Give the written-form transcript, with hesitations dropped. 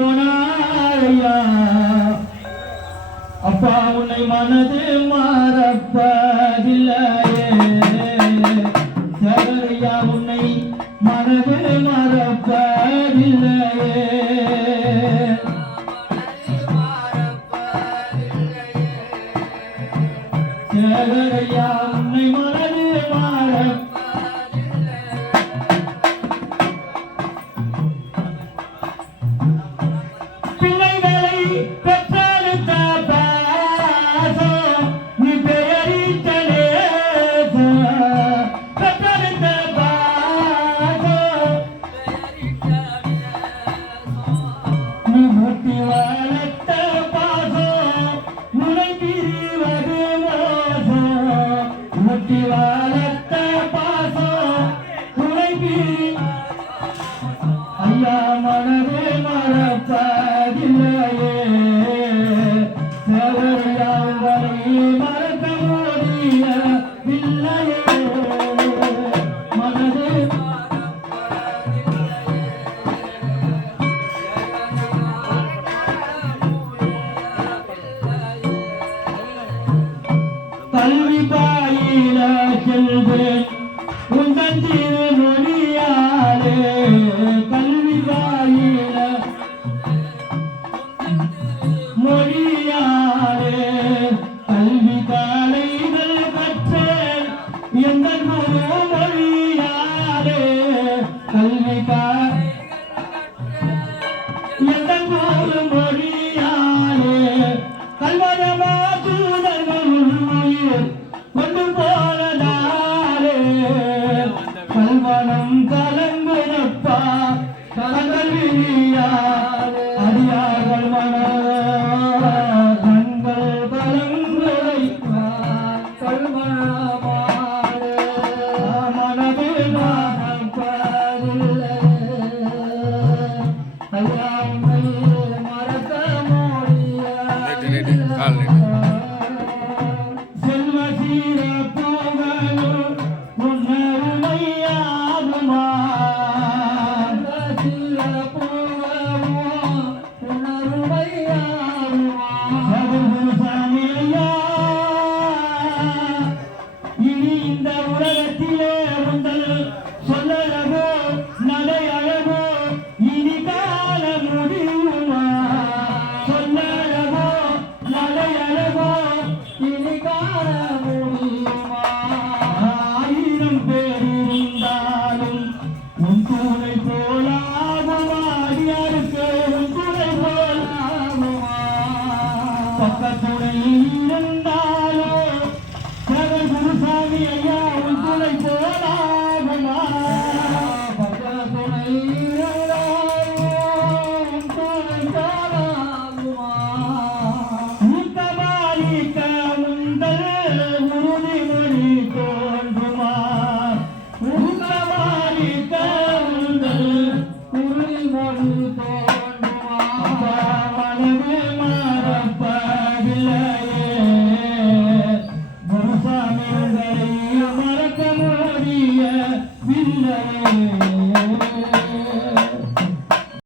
போனாயா அப்பா உன்னை மனது மறப்பதில்லையே சேகரையா உன்னை மனது மறப்பதில்லையே சேகரையா உன்னை மனது ஐயா மனதே மறப்பதில்லையே சேவரையாவரை மறக்க முடியவில்லையே மனதே கல்வி பாயில செல்வேன் உந்தன் திருமொழியாலே கல்வி பாயில மொழியாலே கல்வி காலைகள் கற்றேன் எங்கள் குரு மொழியாலே கல்வி எங்கள் குரு மொழியாலே கல்வரமா தூதர்கள் கொண்டு போனதாலே கல்வனம் கலங்குதப்பா கலங்கள் விழியா